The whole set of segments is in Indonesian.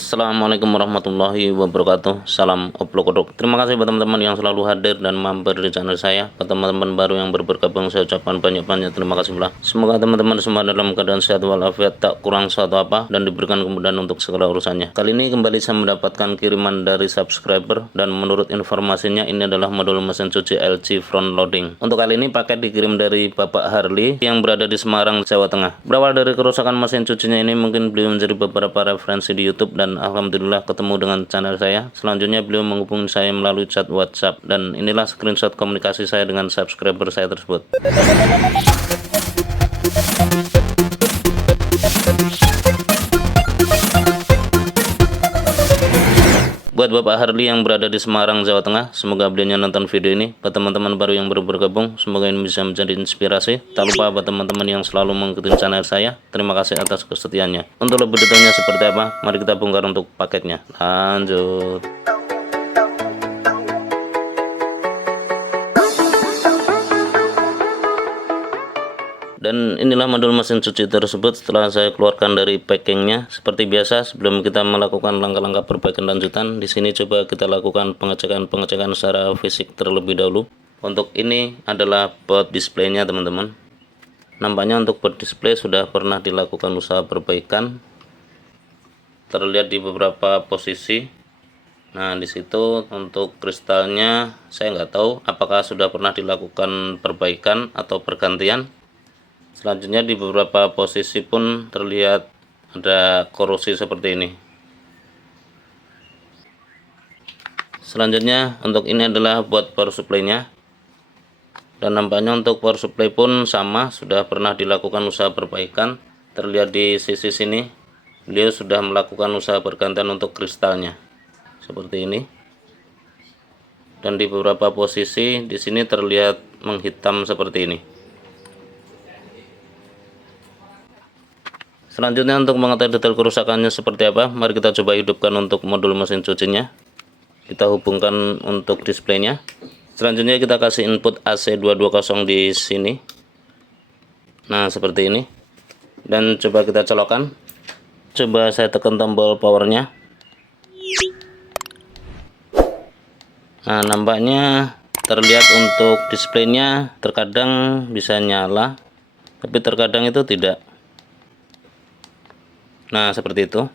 Assalamualaikum warahmatullahi wabarakatuh. Salam oplok-odok. Terima kasih buat teman-teman yang selalu hadir dan mampir di channel saya. Buat teman-teman baru yang baru bergabung, saya ucapkan banyak-banyak terima kasih pula. Semoga teman-teman semua dalam keadaan sehat walafiat, tak kurang suatu apa, dan diberikan kemudahan untuk segala urusannya. Kali ini kembali saya mendapatkan kiriman dari subscriber, dan menurut informasinya ini adalah modul mesin cuci LG front loading. Untuk kali ini paket dikirim dari Bapak Harli yang berada di Semarang, Jawa Tengah. Berawal dari kerusakan mesin cucinya ini, mungkin beliau menjadi beberapa referensi di YouTube, dan alhamdulillah ketemu dengan channel saya. Selanjutnya beliau menghubungi saya melalui chat WhatsApp, dan inilah screenshot komunikasi saya dengan subscriber saya tersebut. Buat Bapak Harli yang berada di Semarang, Jawa Tengah, semoga beliaunya nonton video ini. Buat teman-teman baru yang baru bergabung, semoga ini bisa menjadi inspirasi. Tak lupa buat teman-teman yang selalu mengikuti channel saya, terima kasih atas kesetiaannya. Untuk lebih detailnya seperti apa, mari kita bongkar untuk paketnya. Lanjut. Dan inilah modul mesin cuci tersebut setelah saya keluarkan dari packingnya. Seperti biasa, sebelum kita melakukan langkah-langkah perbaikan lanjutan, di sini coba kita lakukan pengecekan secara fisik terlebih dahulu. Untuk ini adalah board displaynya, teman-teman. Nampaknya untuk board display sudah pernah dilakukan usaha perbaikan. Terlihat di beberapa posisi. Nah, di situ untuk kristalnya saya nggak tahu apakah sudah pernah dilakukan perbaikan atau pergantian. Selanjutnya di beberapa posisi pun terlihat ada korosi seperti ini. Selanjutnya untuk ini adalah buat power supply-nya. Dan nampaknya untuk power supply pun sama, sudah pernah dilakukan usaha perbaikan. Terlihat di sisi sini, beliau sudah melakukan usaha pergantian untuk kristalnya. Seperti ini. Dan di beberapa posisi di sini terlihat menghitam seperti ini. Selanjutnya untuk mengetahui detail kerusakannya seperti apa, mari kita coba hidupkan untuk modul mesin cucinya. Kita hubungkan untuk displaynya. Selanjutnya kita kasih input AC 220 di sini. Nah, seperti ini. Dan coba kita colokkan. Coba saya tekan tombol powernya. Nah, nampaknya terlihat untuk displaynya terkadang bisa nyala, tapi terkadang itu tidak. Nah, seperti itu.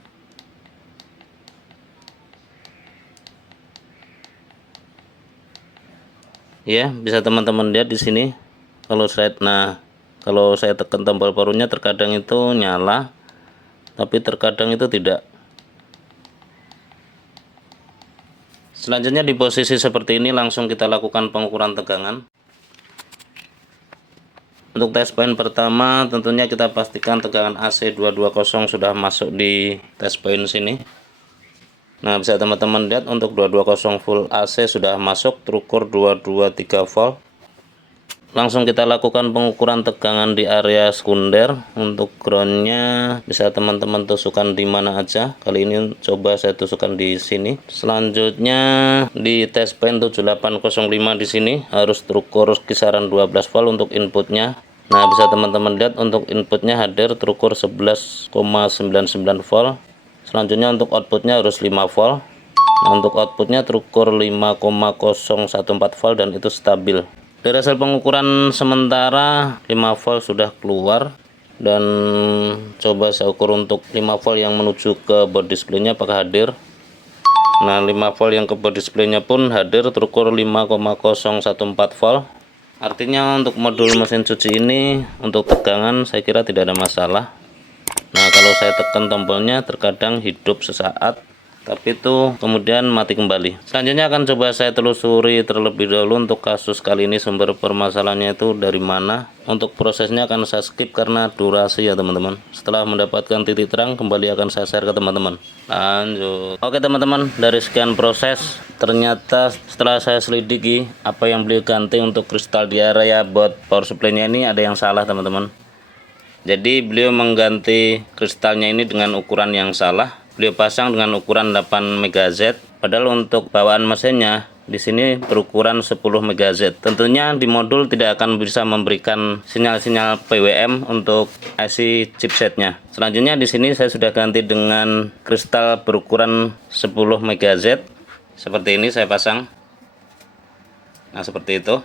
Ya, bisa teman-teman lihat di sini. Kalau saya tekan tombol powernya terkadang itu nyala, tapi terkadang itu tidak. Selanjutnya di posisi seperti ini langsung kita lakukan pengukuran tegangan. Untuk test point pertama tentunya kita pastikan tegangan AC 220 sudah masuk di test point sini. Nah, bisa teman-teman lihat untuk 220 full AC sudah masuk, terukur 223 volt. Langsung kita lakukan pengukuran tegangan di area sekunder. Untuk groundnya bisa teman-teman tusukkan di mana aja. Kali ini coba saya tusukkan di sini. Selanjutnya di test point 7805 di sini harus terukur kisaran 12 volt untuk inputnya. Nah, bisa teman-teman lihat untuk inputnya hadir terukur 11,99 volt. Selanjutnya untuk outputnya harus 5 volt. Nah, untuk outputnya terukur 5,014 volt dan itu stabil. Dari hasil pengukuran sementara 5 volt sudah keluar, dan coba saya ukur untuk 5 volt yang menuju ke board displaynya apakah hadir. Nah, 5 volt yang ke board displaynya pun hadir terukur 5,014 volt. Artinya untuk modul mesin cuci ini untuk tegangan saya kira tidak ada masalah. Nah, kalau saya tekan tombolnya terkadang hidup sesaat, tapi itu kemudian mati kembali. Selanjutnya akan coba saya telusuri terlebih dahulu untuk kasus kali ini sumber permasalahannya itu dari mana. Untuk prosesnya akan saya skip karena durasi ya teman-teman. Setelah mendapatkan titik terang kembali akan saya share ke teman-teman. Lanjut. Oke teman-teman, dari sekian proses ternyata setelah saya selidiki apa yang beliau ganti untuk kristal di area buat power supply-nya ini ada yang salah teman-teman. Jadi beliau mengganti kristalnya ini dengan ukuran yang salah. Beliau pasang dengan ukuran 8 MZ, padahal untuk bawaan mesinnya di sini berukuran 10 MHz. Tentunya di modul tidak akan bisa memberikan sinyal-sinyal PWM untuk IC chipsetnya. Selanjutnya di sini saya sudah ganti dengan kristal berukuran 10 MHz. Seperti ini saya pasang. Nah, seperti itu.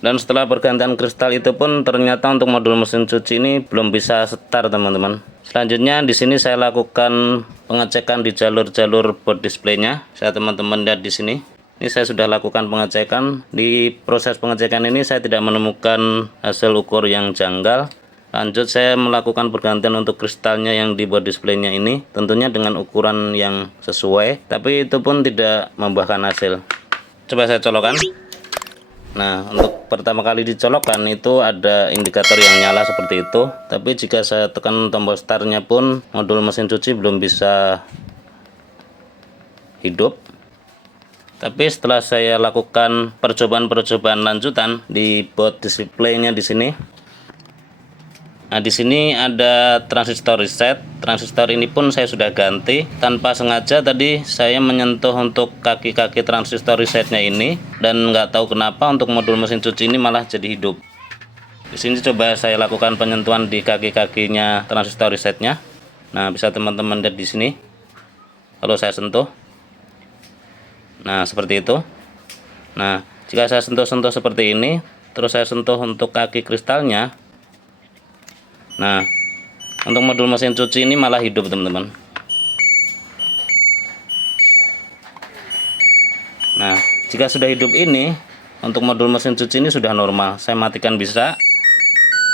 Dan setelah pergantian kristal itu pun ternyata untuk modul mesin cuci ini belum bisa start, teman-teman. Selanjutnya di sini saya lakukan pengecekan di jalur-jalur board display-nya. Saya teman-teman lihat di sini. Ini saya sudah lakukan pengecekan. Di proses pengecekan ini saya tidak menemukan hasil ukur yang janggal. Lanjut saya melakukan pergantian untuk kristalnya yang di board display-nya ini, tentunya dengan ukuran yang sesuai, tapi itu pun tidak membuahkan hasil. Coba saya colokkan. Nah, untuk pertama kali dicolokkan itu ada indikator yang nyala seperti itu, tapi jika saya tekan tombol startnya pun modul mesin cuci belum bisa hidup. Tapi setelah saya lakukan percobaan-percobaan lanjutan di board display-nya di sini. Nah, di sini ada transistor reset. Transistor ini pun saya sudah ganti. Tanpa sengaja tadi saya menyentuh untuk kaki-kaki transistor resetnya ini, dan nggak tahu kenapa untuk modul mesin cuci ini malah jadi hidup. Di sini coba saya lakukan penyentuhan di kaki-kakinya transistor resetnya. Nah, bisa teman-teman lihat di sini. Kalau saya sentuh, nah seperti itu. Nah, jika saya sentuh-sentuh seperti ini, terus saya sentuh untuk kaki kristalnya. Nah, untuk modul mesin cuci ini malah hidup, teman-teman. Nah, jika sudah hidup ini, untuk modul mesin cuci ini sudah normal. Saya matikan bisa,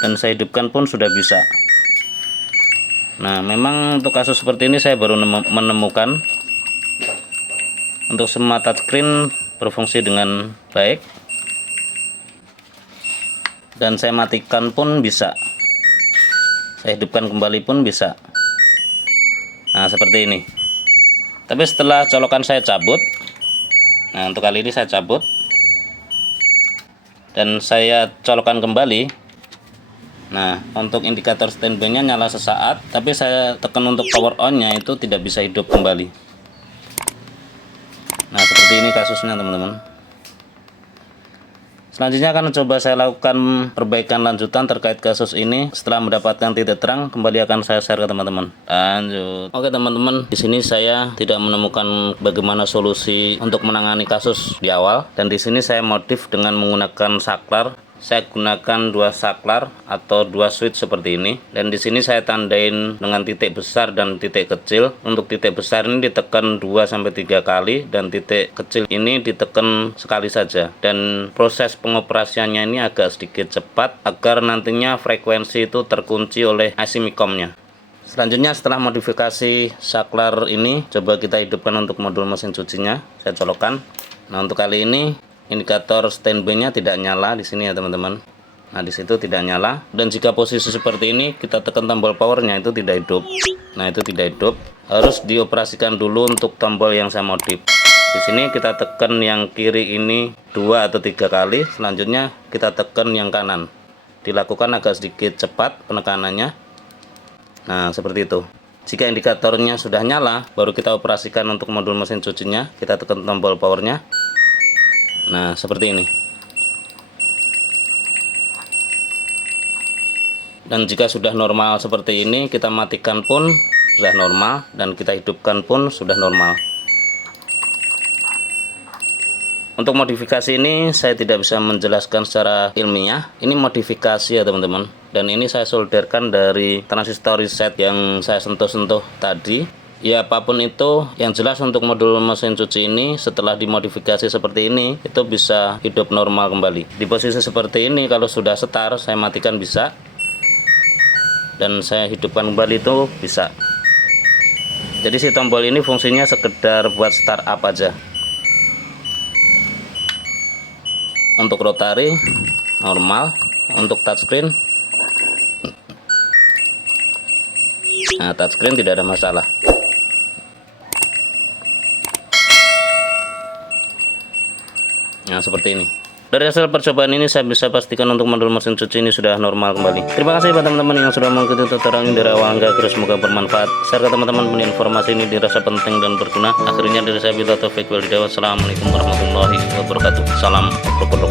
dan saya hidupkan pun sudah bisa. Nah, memang untuk kasus seperti ini saya baru menemukan. Untuk semua touchscreen berfungsi dengan baik, dan saya matikan pun bisa. Saya hidupkan kembali pun bisa. Nah, seperti ini. Tapi setelah colokan saya cabut. Nah, untuk kali ini saya cabut, dan saya colokan kembali. Nah, untuk indikator standby-nya nyala sesaat, tapi saya tekan untuk power on-nya itu tidak bisa hidup kembali. Nah, seperti ini kasusnya, teman-teman. Selanjutnya akan coba saya lakukan perbaikan lanjutan terkait kasus ini. Setelah mendapatkan titik terang, kembali akan saya share ke teman-teman. Lanjut. Oke, teman-teman, di sini saya tidak menemukan bagaimana solusi untuk menangani kasus di awal, dan di sini saya modif dengan menggunakan saklar. Saya gunakan 2 saklar atau 2 switch seperti ini, dan di sini saya tandain dengan titik besar dan titik kecil. Untuk titik besar ini ditekan 2-3 kali, dan titik kecil ini ditekan sekali saja. Dan proses pengoperasiannya ini agak sedikit cepat agar nantinya frekuensi itu terkunci oleh IC MICOM-nya. Selanjutnya setelah modifikasi saklar ini, coba kita hidupkan untuk modul mesin cucinya. Saya colokkan. Nah, untuk kali ini indikator standby-nya tidak nyala di sini ya, teman-teman. Nah, di situ tidak nyala, dan jika posisi seperti ini kita tekan tombol powernya itu tidak hidup. Nah, itu tidak hidup. Harus dioperasikan dulu untuk tombol yang saya modif. Di sini kita tekan yang kiri ini 2 atau 3 kali, selanjutnya kita tekan yang kanan. Dilakukan agak sedikit cepat penekanannya. Nah, seperti itu. Jika indikatornya sudah nyala, baru kita operasikan untuk modul mesin cucinya. Kita tekan tombol powernya. Nah, seperti ini. Dan jika sudah normal seperti ini, kita matikan pun sudah normal, dan kita hidupkan pun sudah normal. Untuk modifikasi ini saya tidak bisa menjelaskan secara ilmiah. Ini modifikasi ya, teman-teman. Dan ini saya solderkan dari transistor reset yang saya sentuh-sentuh tadi. Ya, apapun itu, yang jelas untuk modul mesin cuci ini setelah dimodifikasi seperti ini, itu bisa hidup normal kembali. Di posisi seperti ini, kalau sudah start, saya matikan bisa, dan saya hidupkan kembali itu bisa. Jadi si tombol ini fungsinya sekedar buat startup aja. Untuk rotary normal, untuk touchscreen, nah, touchscreen tidak ada masalah. Nah, seperti ini. Dari hasil percobaan ini saya bisa pastikan untuk modul mesin cuci ini sudah normal kembali. Terima kasih buat teman-teman yang sudah mengikuti tutorial ini dari awal hingga akhir, semoga bermanfaat. Share ke teman-teman punya informasi ini dirasa penting dan berguna. Akhirnya dari saya Bila Taufik Walhidayah. Wassalamualaikum warahmatullahi wabarakatuh. Salam produk.